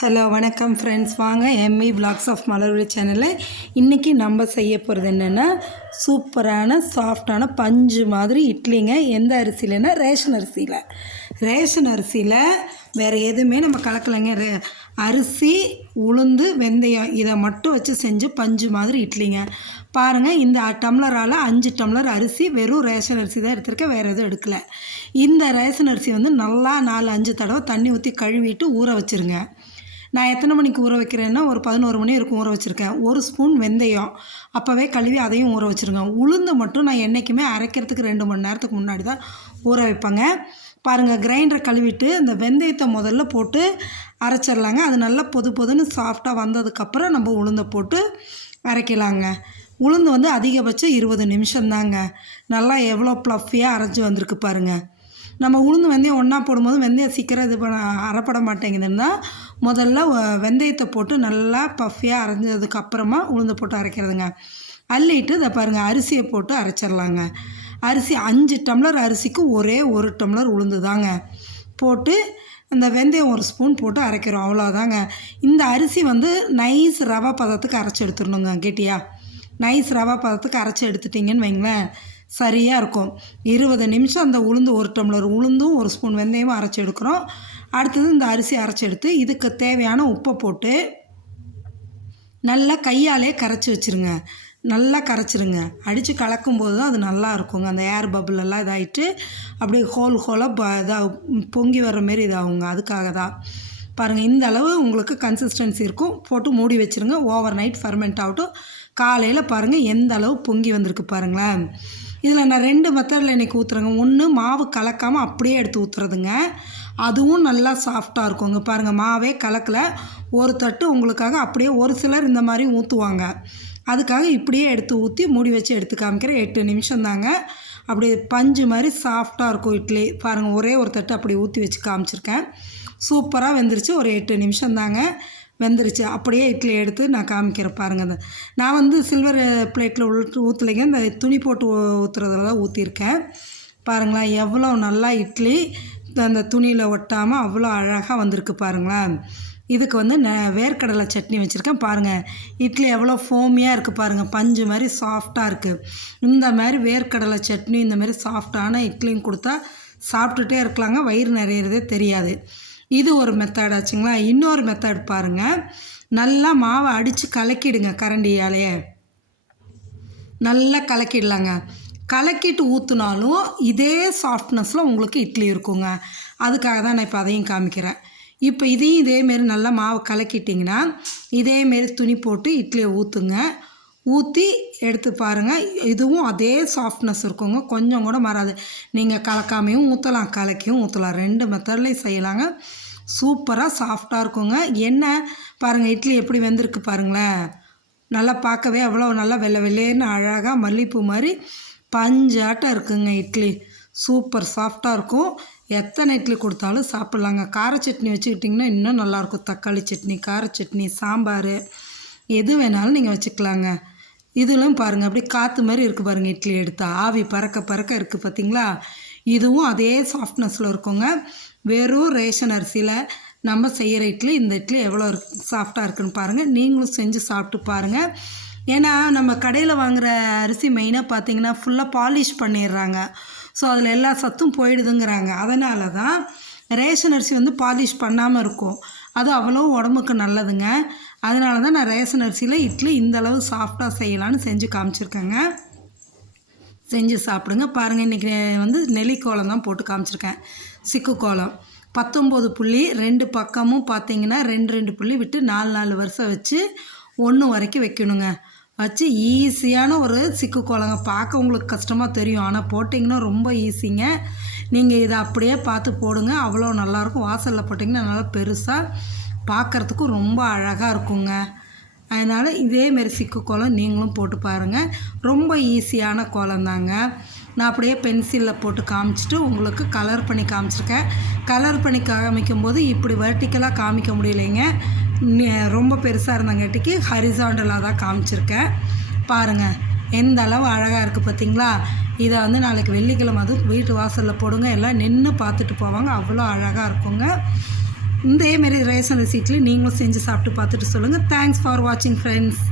Hello வணக்கம் friends வாங்க ME vlogs of Malarvizhi சேனலில் இன்றைக்கி நம்ம செய்ய போகிறது என்னென்னா சூப்பரான சாஃப்டான பஞ்சு மாதிரி இட்லிங்க. எந்த அரிசியிலனா ரேஷன் அரிசியில். ரேஷன் அரிசியில் வேறு எதுவுமே நம்ம கலக்கலைங்க. ரே அரிசி உளுந்து வெந்தயம் இதை மட்டும் வச்சு செஞ்சு பஞ்சு மாதிரி இட்லிங்க. பாருங்கள் இந்த டம்ளரால் அஞ்சு டம்ளர் அரிசி வெறும் ரேஷன் அரிசி தான் எடுத்திருக்கேன். வேறு எதுவும் எடுக்கல. இந்த ரேஷன் அரிசி வந்து நல்லா நாலு அஞ்சு தடவை தண்ணி ஊற்றி கழுவிட்டு ஊற வச்சுருங்க. நான் எத்தனை மணிக்கு ஊற வைக்கிறேன்னா ஒரு பதினோரு மணி இருக்கும் ஊற வச்சுருக்கேன். ஒரு ஸ்பூன் வெந்தயம். அப்போவே கழுவி அதையும் ஊற வச்சுருங்க. உளுந்து மட்டும் நான் என்றைக்குமே அரைக்கிறதுக்கு ரெண்டு மணி நேரத்துக்கு முன்னாடி தான் ஊற வைப்பேங்க. பாருங்கள் கிரைண்டரை கழுவிட்டு இந்த வெந்தயத்தை முதல்ல போட்டு அரைச்சிடலாங்க. அது நல்லா பொது பொதுன்னு சாஃப்டாக வந்ததுக்கப்புறம் நம்ம உளுந்தை போட்டு அரைக்கலாங்க. உளுந்து வந்து அதிகபட்சம் இருபது நிமிஷம்தாங்க. நல்லா எவ்வளோ ப்ளஃபியாக அரைச்சி வந்திருக்கு பாருங்கள் நம்ம உளுந்து வெந்தயம் ஒன்றா போடும்போது வெந்தயம் சீக்கிரம் இது பண்ண அரைப்பட மாட்டேங்குதுன்னா முதல்ல வ- வெந்தயத்தை போட்டு நல்லா பஃபியாக அரைஞ்சதுக்கு அப்புறமா உளுந்து போட்டு அரைக்கிறதுங்க. அள்ளிட்டு இதை பாருங்கள் அரிசியை போட்டு அரைச்சிடலாங்க. அரிசி அஞ்சு டம்ளர் அரிசிக்கு ஒரே ஒரு டம்ளர் உளுந்து தாங்க. போட்டு அந்த வெந்தயம் ஒரு ஸ்பூன் போட்டு அரைக்கிறோம் அவ்வளோதாங்க இந்த அரிசி வந்து நைஸ் ரவா பதத்துக்கு அரைச்சி எடுத்துடணுங்க கேட்டியா. நைஸ் ரவா பதத்துக்கு அரைச்சி எடுத்துட்டிங்கன்னு வைங்களேன். சரியாக இருக்கும். இருபது நிமிஷம் அந்த உளுந்து ஒரு டம்ளர் உளுந்தும் ஒரு ஸ்பூன் வெந்தயமும் அரைச்சி எடுக்கிறோம். அடுத்தது இந்த அரிசி அரைச்சி எடுத்து இதுக்கு தேவையான உப்பை போட்டு நல்லா கையாலே கரைச்சி வச்சுருங்க. நல்லா கரைச்சிருங்க. அடித்து கலக்கும்போது தான் அது நல்லா இருக்குங்க. அந்த ஏர் பபுள் எல்லாம் இதாகிட்டு அப்படியே ஹோல் ஹோலாக ப இதாக பொங்கி வர்ற மாரி இதாகுங்க. அதுக்காக தான். பாருங்கள் இந்த அளவு உங்களுக்கு கன்சிஸ்டன்சி இருக்கும். போட்டு மூடி வச்சுருங்க. ஓவர் நைட் ஃபர்மெண்ட் ஆகட்டும். காலையில் பாருங்கள் எந்த அளவு பொங்கி வந்திருக்கு பாருங்களேன். இதில் நான் ரெண்டு மெத்தடில் இன்றைக்கி ஊற்றுறேங்க ஒன்று மாவு கலக்காமல் அப்படியே எடுத்து ஊற்றுறதுங்க அதுவும் நல்லா சாஃப்டாக இருக்குங்க. பாருங்கள் மாவே கலக்கலை. ஒரு தட்டு உங்களுக்காக அப்படியே ஒரு சிலர் இந்த மாதிரி ஊற்றுவாங்க அதுக்காக இப்படியே எடுத்து ஊற்றி மூடி வச்சு எடுத்து காமிக்கிறேன். எட்டு நிமிஷம் தாங்க. அப்படியே பஞ்சு மாதிரி சாஃப்டாக இருக்கும் இட்லி. பாருங்கள் ஒரே ஒரு தட்டு அப்படி ஊற்றி வச்சு காமிச்சிருக்கேன். சூப்பராக வெந்துருச்சு. ஒரு எட்டு நிமிஷம் தாங்க. வெந்துருச்சு. அப்படியே இட்லி எடுத்து நான் காமிக்கிறேன் பாருங்கள் அந்த நான் வந்து சில்வர் பிளேட்டில் உள்ள ஊற்றலைங்க இந்த துணி போட்டு ஊற்றுறதுல தான் ஊற்றிருக்கேன் பாருங்களேன் எவ்வளோ நல்லா இட்லி அந்த துணியில் ஒட்டாமல் அவ்வளோ அழகாக வந்திருக்கு பாருங்களேன் இதுக்கு வந்து ந வேர்க்கடலை சட்னி வச்சுருக்கேன் பாருங்கள் இட்லி எவ்வளோ ஃபோமியாக இருக்குது பாருங்கள் பஞ்சு மாதிரி சாஃப்டாக இருக்குது இந்த மாதிரி வேர்க்கடலை சட்னி இந்த மாதிரி சாஃப்டான இட்லியும் கொடுத்தா சாப்பிட்டுட்டே இருக்கலாங்க. வயிறு நிறையிறதே தெரியாது. இது ஒரு மெத்தட் ஆச்சுங்களா? இன்னொரு மெத்தட் பாருங்கள் நல்லா மாவை அடித்து கலக்கிடுங்க கரண்டியாலேயே நல்லா கலக்கிடலாங்க. கலக்கிட்டு ஊற்றுனாலும் இதே சாஃப்ட்னஸில் உங்களுக்கு இட்லி இருக்குங்க. அதுக்காக தான் நான் இப்போ அதையும் காமிக்கிறேன். இப்போ இதையும் இதேமாரி நல்லா மாவு கலக்கிட்டிங்கன்னா இதேமாரி துணி போட்டு இட்லியை ஊற்றுங்க ஊற்றி எடுத்து பாருங்கள் இதுவும் அதே சாஃப்ட்னஸ் இருக்குங்க. கொஞ்சம் கூட மாறாது. நீங்கள் கலக்காமையும் ஊற்றலாம் கலக்கியும் ஊற்றலாம் ரெண்டு மெத்தட்லேயும் செய்யலாங்க. சூப்பராக சாஃப்டாக இருக்குங்க. என்ன? பாருங்கள் இட்லி எப்படி வெந்திருக்கு பாருங்களேன். நல்லா பார்க்கவே அவ்வளோ நல்லா வெள்ளை வெள்ளேன்னு அழகாக மல்லிகைப்பூ மாதிரி பஞ்சாட்டம் இருக்குங்க இட்லி. சூப்பர் சாஃப்டாக இருக்கும். எத்தனை இட்லி கொடுத்தாலும் சாப்பிட்லாங்க. கார சட்னி வச்சுக்கிட்டிங்கன்னா இன்னும் நல்லாயிருக்கும் தக்காளி சட்னி கார சட்னி சாம்பார். எது வேணாலும் நீங்கள் வச்சுக்கலாங்க. இதுலையும் பாருங்கள் அப்படியே காற்று மாதிரி இருக்குது பாருங்கள் இட்லி எடுத்தா. ஆவி பறக்க பறக்க இருக்குது பார்த்தீங்களா இதுவும் அதே சாஃப்ட்னஸில் இருக்குங்க. வெறும் ரேஷன் அரிசியில் நம்ம செய்கிற இட்லி இந்த இட்லி எவ்வளோ இருக்கு சாஃப்டாக இருக்குன்னு பாருங்கள் நீங்களும் செஞ்சு சாப்பிட்டு பாருங்கள் ஏன்னா நம்ம கடையில் வாங்குகிற அரிசி மெயினாக பார்த்தீங்கன்னா ஃபுல்லாக பாலிஷ் பண்ணிடுறாங்க. ஸோ அதில் எல்லா சத்தும் போயிடுதுங்கிறாங்க. அதனால தான் ரேஷன் அரிசி வந்து பாலிஷ் பண்ணாமல் இருக்கும். அது அவ்வளோ உடம்புக்கு நல்லதுங்க. அதனால தான் நான் ரேஷன் அரிசியில் இட்லி இந்த அளவு சாஃப்டாக செய்யலான்னு செஞ்சு காமிச்சிருக்கேங்க. செஞ்சு சாப்பிடுங்க. பாருங்கள் இன்றைக்கி வந்து நெல்லிக்கோலம் தான் போட்டு காமிச்சிருக்கேன். சிக்கு கோலம். பத்தொம்போது புள்ளி ரெண்டு பக்கமும் பார்த்தீங்கன்னா ரெண்டு ரெண்டு புள்ளி விட்டு நாலு நாலு வருஷம் வச்சு ஒன்று வரைக்கும் வைக்கணுங்க. வச்சு ஈஸியான ஒரு சிக்கு கோலங்க. பார்க்க உங்களுக்கு கஷ்டமாக தெரியும். ஆனால் போட்டிங்கன்னா ரொம்ப ஈஸிங்க நீங்கள் இதை அப்படியே பார்த்து போடுங்க. அவ்வளோ நல்லாயிருக்கும். வாசலில் போட்டிங்கன்னா நல்லா பெருசாக பார்க்குறதுக்கும் ரொம்ப அழகாக இருக்குங்க. அதனால் இதேமாரி சிக்கு கோலம் நீங்களும் போட்டு பாருங்கள் ரொம்ப ஈஸியான கோலம் தாங்க நான் அப்படியே பென்சிலில் போட்டு காமிச்சிட்டு உங்களுக்கு கலர் பண்ணி காமிச்சிருக்கேன். கலர் பண்ணி காமிக்கும் போது இப்படி வெர்டிக்கலாக காமிக்க முடியலைங்க. ரொம்ப பெருசாக இருந்தங்காட்டிக்கு ஹரிசாண்டலாக தான் காமிச்சிருக்கேன். பாருங்கள் எந்த அளவு அழகாக இருக்குது பார்த்தீங்களா? இதை வந்து நாளைக்கு வெள்ளிக்கிழமை அது வீட்டு வாசலில் போடுங்க. எல்லாம் நின்று பார்த்துட்டு போவாங்க. அவ்வளோ அழகாக இருக்குங்க. இந்தே மாரி ரேஷன் ரிசீட்டில் நீங்களும் செஞ்சு சாப்பிட்டு பார்த்துட்டு சொல்லுங்கள் தேங்க்ஸ் ஃபார் வாட்சிங் ஃப்ரெண்ட்ஸ்